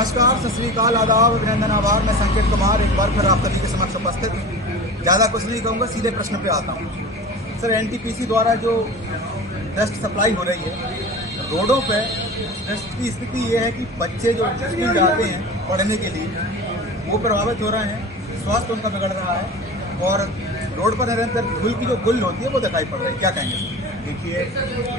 नमस्कार, सत श्री अकाल, आदाब, अभिनंदन, आभार। मैं संकेत कुमार एक बार फिर आप सभी के समक्ष उपस्थित हूँ। ज़्यादा कुछ नहीं कहूँगा, सीधे प्रश्न पे आता हूँ। सर, एनटीपीसी द्वारा जो डस्ट सप्लाई हो रही है रोडों पे, डस्ट की स्थिति ये है कि बच्चे जो स्कूल जाते हैं पढ़ने के लिए वो प्रभावित हो रहे हैं, स्वास्थ्य उनका बिगड़ रहा है और रोड पर निरंतर धूल की जो गुल होती है वो दिखाई पड़ रही है। क्या कहेंगे? देखिए,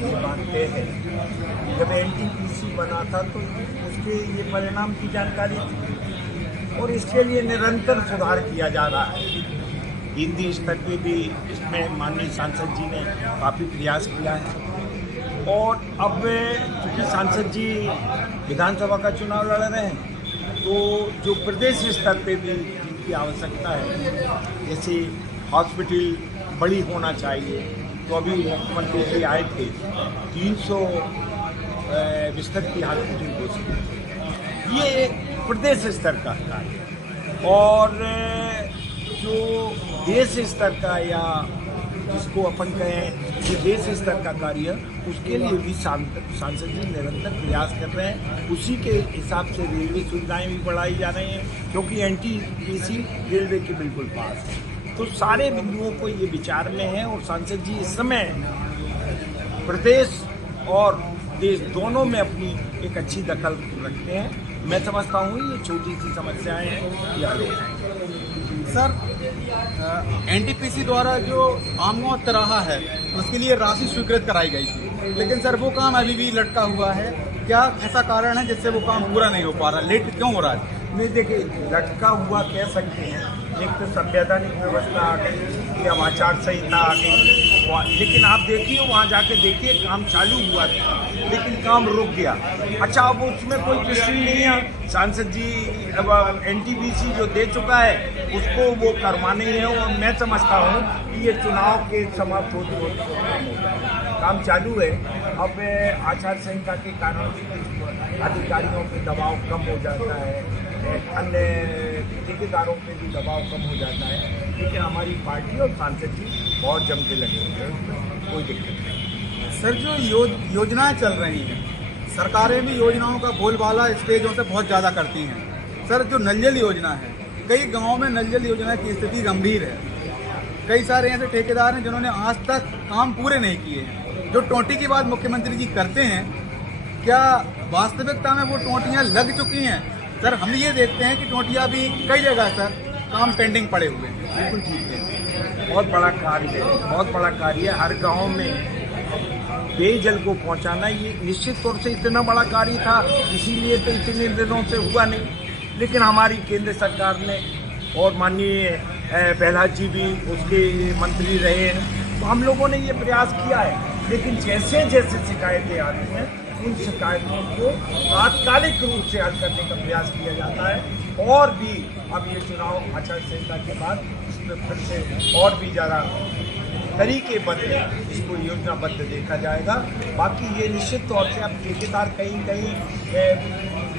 ये मानते हैं जब एनटीपीसी बना था तो उसके ये परिणाम की जानकारी थी और इसके लिए निरंतर सुधार किया जा रहा है। हिंदी स्तर पे भी इसमें माननीय सांसद जी ने काफ़ी प्रयास किया है और अब चूँकि सांसद जी विधानसभा का चुनाव लड़ रहे हैं तो जो प्रदेश स्तर पे भी जिनकी आवश्यकता है, जैसे हॉस्पिटल बड़ी होना चाहिए, तो अभी मुख्यमंत्री जी आए थे 300 बिस्तर की हॉस्पिटल घोषित, ये प्रदेश स्तर का कार्य और जो देश स्तर का या जिसको अपन कहें कि देश स्तर का कार्य, उसके लिए भी सांसद जी निरंतर प्रयास कर रहे हैं। उसी के हिसाब से रेलवे सुविधाएं भी बढ़ाई जा रही हैं क्योंकि एनटीपीसी रेलवे के बिल्कुल पास है। तो सारे बिंदुओं को ये विचार में है और सांसद जी इस समय प्रदेश और देश दोनों में अपनी एक अच्छी दखल रखते हैं। मैं समझता हूँ ये छोटी सी समस्याएं हैं, ये हल हो जाएंगी। सर, एनटीपीसी द्वारा जो आमगांव तिराहा है उसके लिए राशि स्वीकृत कराई गई थी, लेकिन सर वो काम अभी भी लटका हुआ है। क्या ऐसा कारण है जिससे वो काम पूरा नहीं हो पा रहा? लेट क्यों हो रहा है? नहीं, देखिए, लटका हुआ कह सकते हैं। एक तो संवैधानिक व्यवस्था आ गई या आचार संहिता आ गई, लेकिन आप देखिए वहाँ जाके देखिए काम चालू हुआ था लेकिन काम रुक गया। अच्छा, अब उसमें कोई प्रश्न नहीं है, सांसद जी अब एनटीपीसी जो दे चुका है उसको वो करवाना ही है और मैं समझता हूँ कि ये चुनाव के समाप्त होते होते काम चालू है। अब आचार संहिता के कारण अधिकारियों पे दबाव कम हो जाता है, अन्य ठेकेदारों पे भी दबाव कम हो जाता है, लेकिन हमारी पार्टी और सांसद जी बहुत जम के लगे हुए हैं, कोई दिक्कत नहीं। सर, जो योजनाएं चल रही हैं, सरकारें भी योजनाओं का बोलबाला स्टेजों से बहुत ज़्यादा करती हैं। सर, जो नल जल योजना है, कई गाँवों में नल जल योजना की स्थिति गंभीर है। कई सारे ऐसे ठेकेदार हैं जिन्होंने आज तक काम पूरे नहीं किए हैं। जो टोंटी की बात मुख्यमंत्री जी करते हैं, क्या वास्तविकता में वो टोंटियाँ लग चुकी हैं? सर, हम ये देखते हैं कि टोंटियाँ भी कई जगह सर काम पेंडिंग पड़े हुए हैं। बिल्कुल ठीक है, बहुत बड़ा कार्य है, बहुत बड़ा कार्य है। हर गांव में पेयजल को पहुंचाना ये निश्चित तौर से इतना बड़ा कार्य था, इसीलिए तो इतने दिनों से हुआ नहीं। लेकिन हमारी केंद्र सरकार ने और माननीय प्रहलाद जी भी उसके मंत्री रहे हैं, तो हम लोगों ने ये प्रयास किया है। लेकिन जैसे जैसे शिकायतें आती हैं उन शिकायतों को तात्कालिक रूप से हल करने का प्रयास किया जाता है और भी अब ये चुनाव आचार संहिता के बाद इसमें फिर से और भी ज़्यादा तरीकेबद्ध इसको योजनाबद्ध देखा जाएगा। बाकी ये निश्चित तौर से अब ठेकेदार कहीं कहीं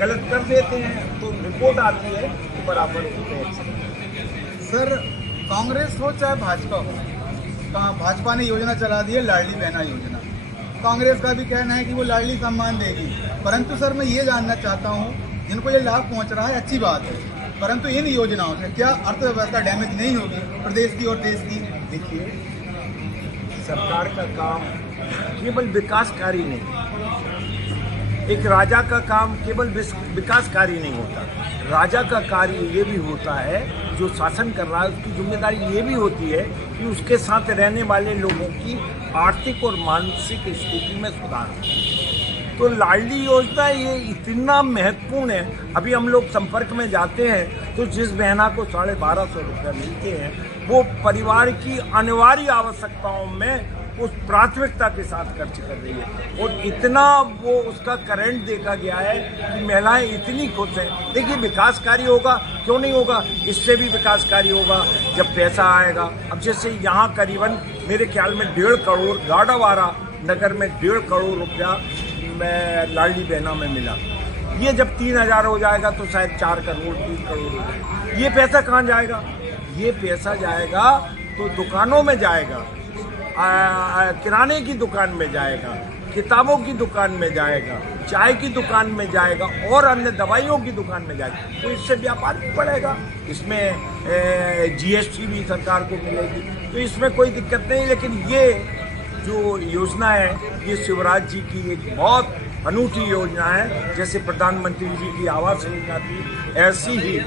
गलत कर देते हैं तो रिपोर्ट आती है तो बराबर होते हैं। सर, कांग्रेस हो चाहे भाजपा हो, भाजपा ने योजना चला दी है लाडली बहना योजना। कांग्रेस का भी कहना है कि वो लाडली सम्मान देगी, परंतु सर मैं ये जानना चाहता हूँ, जिनको ये लाभ पहुँच रहा है अच्छी बात है, परंतु इन योजनाओं से क्या अर्थव्यवस्था डैमेज नहीं होगी प्रदेश की और देश की? देखिए, सरकार का काम केवल विकास कार्य नहीं, एक राजा का काम केवल विकास कार्य नहीं होता। राजा का कार्य ये भी होता है, जो शासन कर रहा है उसकी जिम्मेदारी ये भी होती है कि उसके साथ रहने वाले लोगों की आर्थिक और मानसिक स्थिति में सुधार हो। तो लाडली योजना ये इतना महत्वपूर्ण है। अभी हम लोग संपर्क में जाते हैं तो जिस बहना को 1250 रुपये मिलते हैं वो परिवार की अनिवार्य आवश्यकताओं में उस प्राथमिकता के साथ खर्च कर रही है और इतना वो उसका करंट देखा गया है कि महिलाएं इतनी खुश हैं। देखिए, विकास कार्य होगा, क्यों नहीं होगा, इससे भी विकास कार्य होगा जब पैसा आएगा। अब जैसे यहाँ करीबन मेरे ख्याल में 1.5 करोड़, गाड़ावारा नगर में 1.5 करोड़ रुपया में लाडली बहना में मिला। ये जब 3000 हो जाएगा तो शायद 4 करोड़ 3 करोड़ हो जाएगा। ये पैसा कहाँ जाएगा? ये पैसा जाएगा तो दुकानों में जाएगा, किराने की दुकान में जाएगा, किताबों की दुकान में जाएगा, चाय की दुकान में जाएगा और अन्य दवाइयों की दुकान में जाएगा, तो इससे व्यापार भी बढ़ेगा। इसमें जीएसटी भी सरकार को मिलेगी, तो इसमें कोई दिक्कत नहीं। लेकिन ये जो योजना है, ये शिवराज जी की एक बहुत अनूठी योजना है। जैसे प्रधानमंत्री जी की आवास योजना थी, ऐसी ही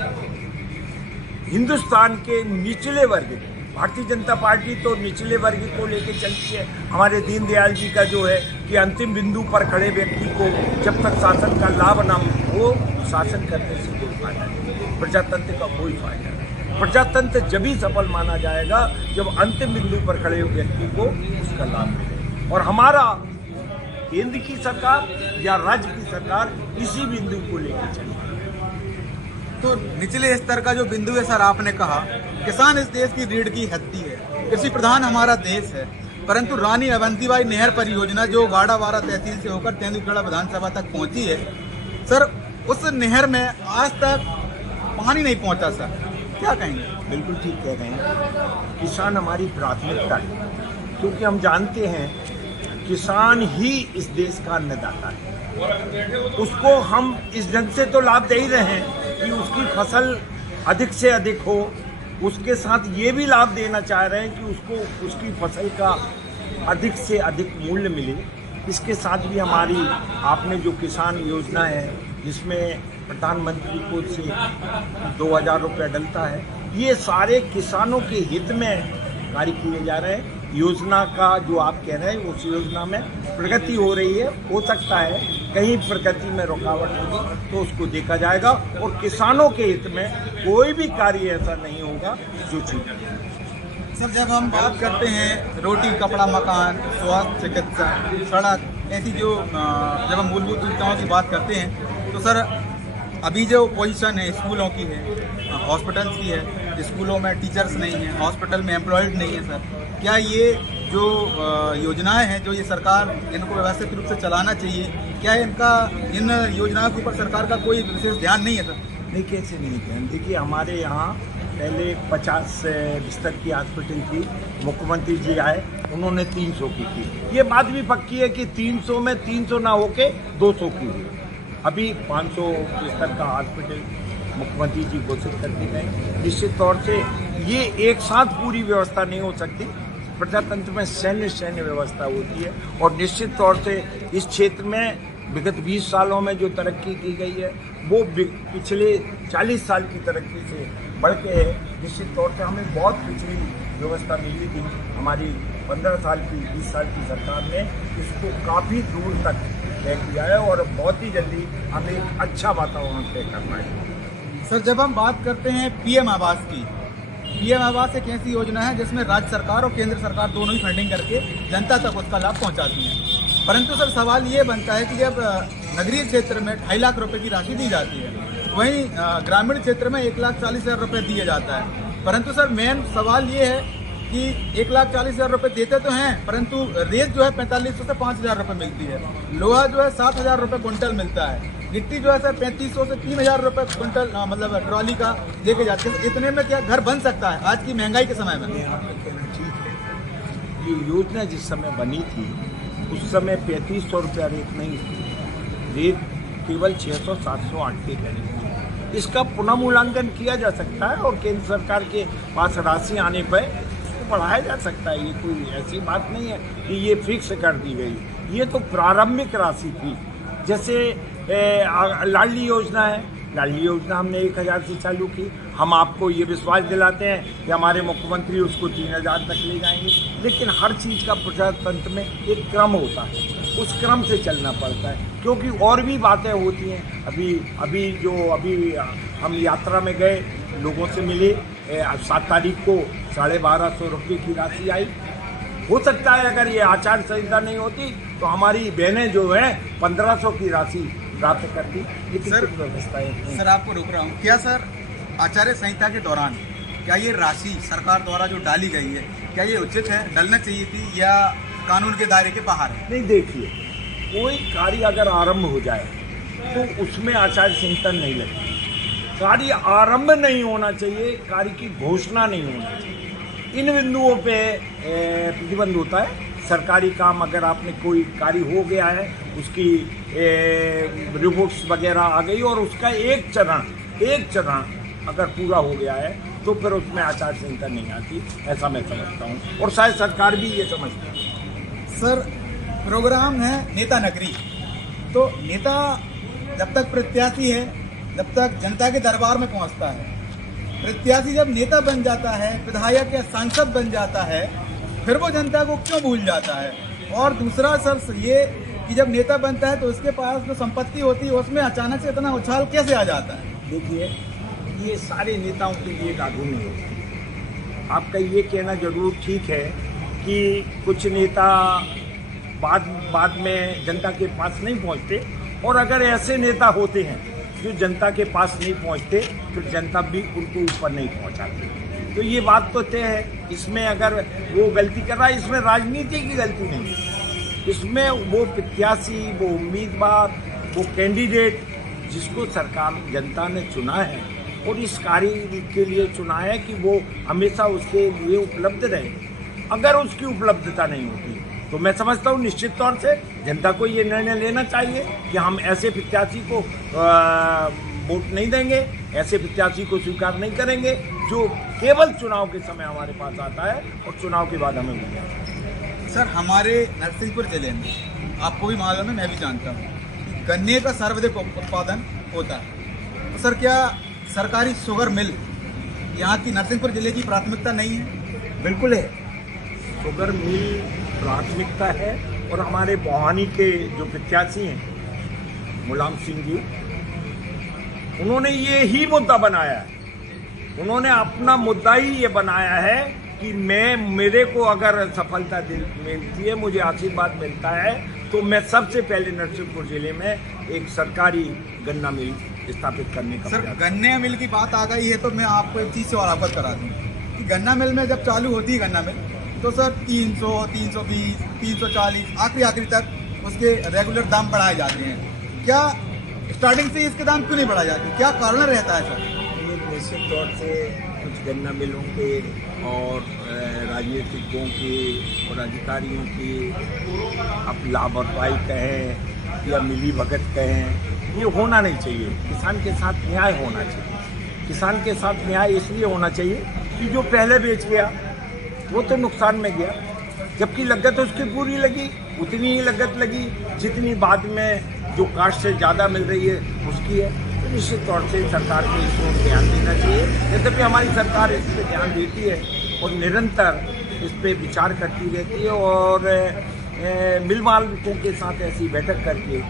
हिंदुस्तान के निचले वर्ग, भारतीय जनता पार्टी तो निचले वर्ग को लेकर चलती है। हमारे दीनदयाल जी का जो है कि अंतिम बिंदु पर खड़े व्यक्ति को जब तक शासन का लाभ न हो, शासन करने से कोई फायदा नहीं, प्रजातंत्र का कोई फायदा नहीं। प्रजातंत्र जब ही सफल माना जाएगा जब अंतिम बिंदु पर खड़े व्यक्ति को उसका लाभ मिले। और हमारा केंद्र की सरकार या राज्य की सरकार इसी बिंदु को लेकर चलेगी। तो निचले स्तर का जो बिंदु है सर, आपने कहा किसान इस देश की रीढ़ की हड्डी है, कृषि प्रधान हमारा देश है, परंतु रानी अवंतीबाई नहर परियोजना जो गाड़ावारा तहसील से होकर तेंदुखेड़ा विधानसभा तक पहुंची है सर, उस नहर में आज तक पानी नहीं पहुंचा सर, क्या कहेंगे? बिल्कुल ठीक कह रहे हैं। किसान हमारी प्राथमिकता है, क्योंकि हम जानते हैं किसान ही इस देश का अन्नदाता है। उसको हम इस ढंग से तो लाभ दे ही रहे हैं कि उसकी फसल अधिक से अधिक हो, उसके साथ ये भी लाभ देना चाह रहे हैं कि उसको उसकी फसल का अधिक से अधिक मूल्य मिले। इसके साथ भी हमारी आपने जो किसान योजना है, जिसमें प्रधानमंत्री को से 2000 रुपये डलता है, ये सारे किसानों के हित में कार्य किए जा रहे हैं। योजना का जो आप कह रहे हैं, उस योजना में प्रगति हो रही है। हो सकता है कहीं प्रगति में रुकावट होगी तो उसको देखा जाएगा, और किसानों के हित में कोई भी कार्य ऐसा नहीं होगा जो छूट जाए। सर, जब हम बात करते हैं रोटी, कपड़ा, मकान, स्वास्थ्य, चिकित्सा, सड़क, ऐसी जो जब हम मूलभूत सुविधाओं की बात करते हैं तो सर अभी जो पोजीशन है स्कूलों की है, हॉस्पिटल्स की है, स्कूलों में टीचर्स नहीं हैं, हॉस्पिटल में एम्प्लॉयड नहीं है सर, क्या ये जो योजनाएं हैं जो ये सरकार इनको व्यवस्थित रूप से चलाना चाहिए, क्या इनका इन योजनाओं के ऊपर सरकार का कोई विशेष ध्यान नहीं है सर? नहीं, कैसे नहीं ध्यान? देखिए, हमारे यहाँ पहले 50 बिस्तर की हॉस्पिटल थी, मुख्यमंत्री जी आए, उन्होंने 300 की थी। ये बात भी पक्की है कि 300 में 300 ना होके 200 की हुई। अभी 500 बिस्तर का हॉस्पिटल मुख्यमंत्री जी घोषित कर दी गए। निश्चित तौर से ये एक साथ पूरी व्यवस्था नहीं हो सकती, प्रजातंत्र में सैन्य व्यवस्था होती है, और निश्चित तौर से इस क्षेत्र में विगत 20 सालों में जो तरक्की की गई है वो पिछले 40 साल की तरक्की से बढ़ के है। निश्चित तौर से हमें बहुत पिछड़ी व्यवस्था मिली थी, हमारी 15 साल की 20 साल की सरकार ने इसको काफ़ी दूर तक तय किया है, और बहुत ही जल्दी हमें एक अच्छा वातावरण तय करना है। सर, जब हम बात करते हैं पीएम आवास की, पीएम आवास एक ऐसी योजना है जिसमें राज्य सरकार और केंद्र सरकार दोनों ही फंडिंग करके जनता तक उसका लाभ पहुंचाती है, परंतु सर सवाल ये बनता है कि जब नगरीय क्षेत्र में 2.5 लाख रुपए की राशि दी जाती है, वहीं ग्रामीण क्षेत्र में 1,40,000 रुपये दिए जाता है, परंतु सर मेन सवाल ये है कि 1,40,000 रुपये देते तो हैं, परंतु रेत जो है 4500 से 5,000 रुपये मिलती है, लोहा जो है 7,000 रुपये कुंटल मिलता है, गिट्टी जो है सर 3500 से 3,000 रुपये कुंटल मतलब ट्रॉली का लेके जाते हैं। इतने में क्या घर बन सकता है आज की महंगाई के समय में? ठीक है, ये योजना जिस समय बनी थी उस समय 3500 रुपया रेत नहीं थी, रेत केवल 600, 700, 800 की थी। इसका पुनः मूल्यांकन किया जा सकता है, और केंद्र सरकार के पास राशि आने पर इसको बढ़ाया जा सकता है। ये कोई ऐसी बात नहीं है कि ये फिक्स कर दी गई, ये तो प्रारंभिक राशि थी। जैसे लाडली योजना है, लाडली योजना हमने 1,000 से चालू की। हम आपको ये विश्वास दिलाते हैं कि हमारे मुख्यमंत्री उसको 3,000 तक ले जाएंगे, लेकिन हर चीज़ का प्रजातंत्र में एक क्रम होता है, उस क्रम से चलना पड़ता है, क्योंकि और भी बातें होती हैं। अभी हम यात्रा में गए, लोगों से मिले, 7 तारीख को 1250 रुपये की राशि आई। हो सकता है अगर ये आचार संहिता नहीं होती तो हमारी बहनें जो हैं 1500 की राशि प्राप्त करती। सर, व्यवस्था है। सर आपको रोक रहा हूँ, क्या सर आचार्य संहिता के दौरान क्या ये राशि सरकार द्वारा जो डाली गई है, क्या ये उचित है, डलना चाहिए थी, या कानून के दायरे के बाहर है? नहीं, देखिए, कोई कार्य अगर आरंभ हो जाए तो उसमें आचार संहिता नहीं लगती। कार्य आरंभ नहीं होना चाहिए, कार्य की घोषणा नहीं होना चाहिए, इन बिंदुओं पे प्रतिबंध होता है। सरकारी काम अगर आपने कोई कार्य हो गया है, उसकी रिपोर्ट्स वगैरह आ गई और उसका एक चरण अगर पूरा हो गया है तो फिर उसमें आचार संहिता नहीं आती, ऐसा मैं समझता हूँ और शायद सरकार भी ये समझती है। सर, प्रोग्राम है नेता नगरी, तो नेता जब तक प्रत्याशी है, जब तक जनता के दरबार में पहुंचता है, प्रत्याशी जब नेता बन जाता है, विधायक या सांसद बन जाता है, फिर वो जनता को क्यों भूल जाता है? और दूसरा सर ये कि जब नेता बनता है तो उसके पास जो संपत्ति होती है उसमें अचानक से इतना उछाल कैसे आ जाता है? देखिए, ये सारे नेताओं के लिए लागू नहीं होती। आपका ये कहना जरूर ठीक है कि कुछ नेता बाद में जनता के पास नहीं पहुंचते, और अगर ऐसे नेता होते हैं जो जनता के पास नहीं पहुंचते फिर जनता भी उनको ऊपर नहीं पहुंचाती। तो ये बात तो तय है। इसमें अगर वो गलती कर रहा है, इसमें राजनीति की गलती नहीं है, इसमें वो प्रत्याशी, वो उम्मीदवार, वो कैंडिडेट जिसको सरकार जनता ने चुना है और इस कार्य के लिए चुना है कि वो हमेशा उसके लिए उपलब्ध रहे। अगर उसकी उपलब्धता नहीं होती तो मैं समझता हूँ निश्चित तौर से जनता को ये निर्णय लेना चाहिए कि हम ऐसे प्रत्याशी को वोट नहीं देंगे, ऐसे प्रत्याशी को स्वीकार नहीं करेंगे जो केवल चुनाव के समय हमारे पास आता है और चुनाव के बाद हमें भूल जाता है। सर, हमारे नरसिंहपुर जिले में आपको भी मालूम है, मैं भी जानता हूँ, गन्ने का सर्वाधिक उत्पादन होता है। तो सर, क्या सरकारी शुगर मिल यहाँ की नरसिंहपुर जिले की प्राथमिकता नहीं है? बिल्कुल है, शुगर मिल प्राथमिकता है। और हमारे बोहानी के जो प्रत्याशी हैं मुलायम सिंह जी, उन्होंने ये ही मुद्दा बनाया है। उन्होंने अपना मुद्दा ही ये बनाया है कि मेरे को अगर सफलता मिलती है, मुझे आशीर्वाद मिलता है, तो मैं सबसे पहले नरसिंहपुर जिले में एक सरकारी गन्ना मिल स्थापित करने का। सर, गन्ने मिल की बात आ गई है तो मैं आपको एक चीज़ से और अवगत करा दूँ कि गन्ना मिल में जब चालू होती है गन्ना मिल, तो सर 300, 320, 340 आखिरी तक उसके रेगुलर दाम बढ़ाए जाते हैं। क्या स्टार्टिंग से इसके दाम क्यों नहीं बढ़ाए जाते? क्या कारण रहता है सर? ये निश्चित तौर से कुछ गन्ना मिलों के और राजनीतिकों की और अधिकारियों की अब लापरवाही कहें या मिली भगत कहें, ये होना नहीं चाहिए। किसान के साथ न्याय होना चाहिए। किसान के साथ न्याय इसलिए होना चाहिए कि जो पहले बेच गया वो तो नुकसान में गया, जबकि लागत उसकी पूरी लगी, उतनी ही लागत लगी जितनी बाद में जो कास्ट से ज़्यादा मिल रही है उसकी है। तो निश्चित तौर से सरकार को इस पर ध्यान देना चाहिए। यद्यपि हमारी सरकार इस पर ध्यान देती है और निरंतर इस पर विचार करती रहती है और मिल मालिकों के साथ ऐसी बैठक करके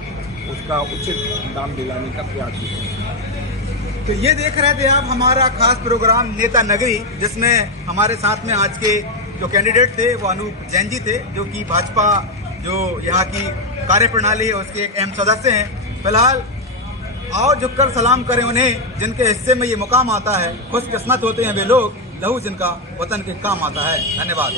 उसका उचित दाम दिलाने का प्रयास करती है। तो ये देख रहे थे आप हमारा खास प्रोग्राम नेता नगरी, जिसमें हमारे साथ में आज के जो कैंडिडेट थे वो अनूप जैन जी थे, जो कि भाजपा जो यहाँ की कार्यप्रणाली है उसके एक अहम सदस्य हैं। फिलहाल आओ झुककर सलाम करें उन्हें जिनके हिस्से में ये मुकाम आता है। खुशकिस्मत होते हैं वे लोग, लहू जिनका वतन के काम आता है। धन्यवाद।